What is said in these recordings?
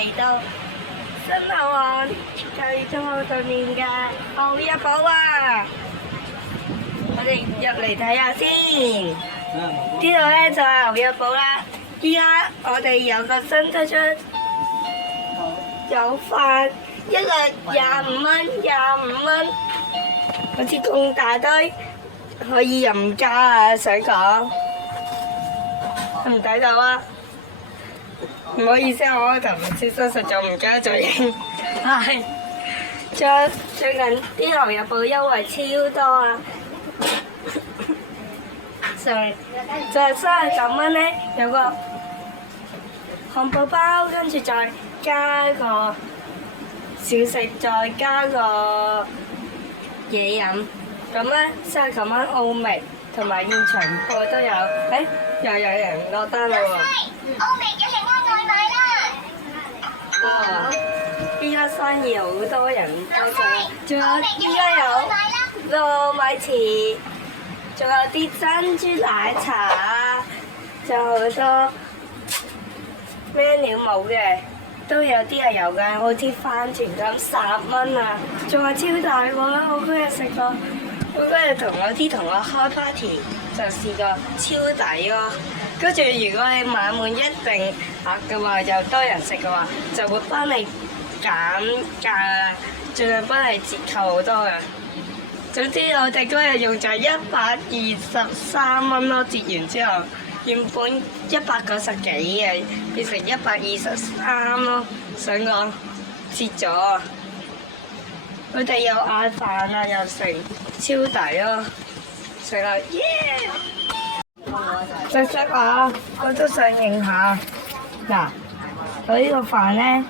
嚟到新口岸繼中學對面嘅牛一寶啊！我哋入嚟睇下先。呢度咧就係牛一寶啦。依家我哋有個新推出，有飯一個25蚊，好似咁大堆，可以任加啊！想講唔抵到啊！唔好意思，我頭唔小心實在唔記得咗影。係，最近啲牛入寶優惠超多啊！就係39蚊咧，有個漢堡包，跟住再加個小食，再加個嘢飲。咁咧39蚊奧美同埋現場貨都有。誒，又有人落單啦喎！奧美嘅平安外賣啦！哦，依家生意好多人多咗，仲有依家有糯米糍，仲有啲珍珠奶茶，仲有好多咩料冇嘅，都有啲係有嘅，好似番茄咁10蚊啊，仲係超大個啦！我嗰日食過，我嗰日同我啲同學開 party 就試過超抵咯。跟住如果你買滿一定額嘅話，又多人食嘅話，就會幫你減價啦，仲會幫你折扣好多嘅。總之我哋嗰日用咗123蚊咯，折完之後原本190幾嘅，變成123咯。想講折咗，佢哋有嗌飯啊，又食超抵咯，食啊耶！食啊！我都想影下。嗱，我呢個飯咧，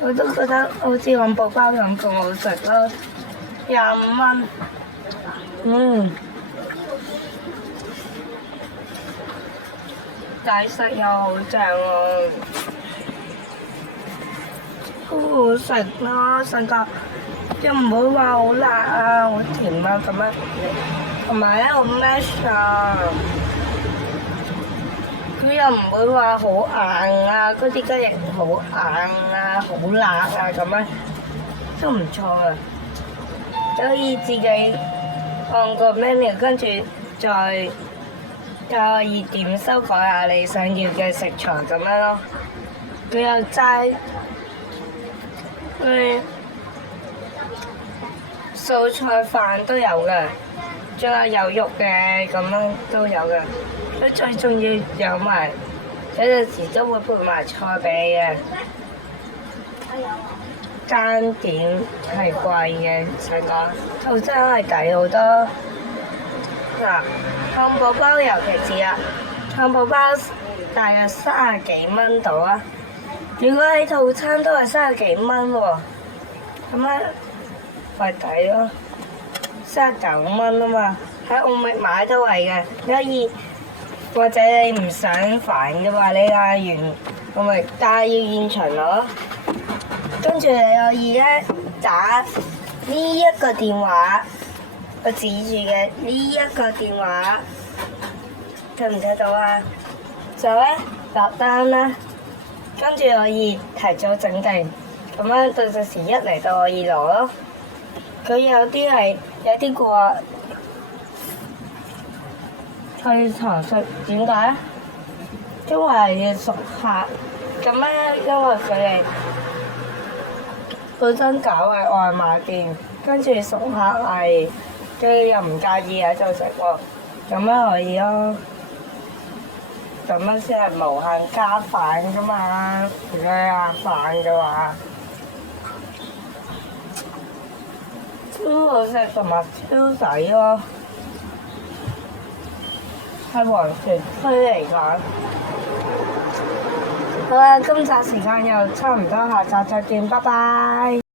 我都覺得好似漢堡包咁咁好食咯，25蚊。抵食又好正喎，好好食咯，成個又唔會話好辣啊、好甜啊咁樣，同埋咧好 match 啊！佢又唔會話好硬啊，嗰啲雞翼好硬啊、好辣啊咁樣，都唔錯啊！可以自己按個 menu，跟住再可以點修改下你想要嘅食材咁樣咯。佢有齋，素菜飯都有嘅，仲有肉嘅咁樣都有嘅。佢最重要有埋，有陣時都會配埋菜畀你嘅。間點係貴嘅，想講套餐係抵好多。嗱，漢堡包尤其是啊，漢堡包大約30幾蚊到啊。如果你套餐都係30幾蚊喎，咁咧咪抵咯，39蚊啊嘛。喺奧美買都係嘅，你可以。或者你唔想煩嘅話，你嗌完我咪但係要現場攞，跟住你可以咧打呢一個電話，我指住嘅呢一個電話，睇唔睇到啊？就咧落單啦，跟住可以提早整定，咁樣到時一嚟到可以攞咯。佢有啲過去堂食點解？因為要熟客，咁咧因為佢哋本身搞係外賣店，跟住熟客係佢又唔介意喺度食喎，咁樣可以咯。咁樣先係無限加飯㗎嘛，如果加飯嘅話，超好食同埋超抵咯。係黃泉區嚟㗎。好啦，今集時間又差唔多，下集再見，拜拜。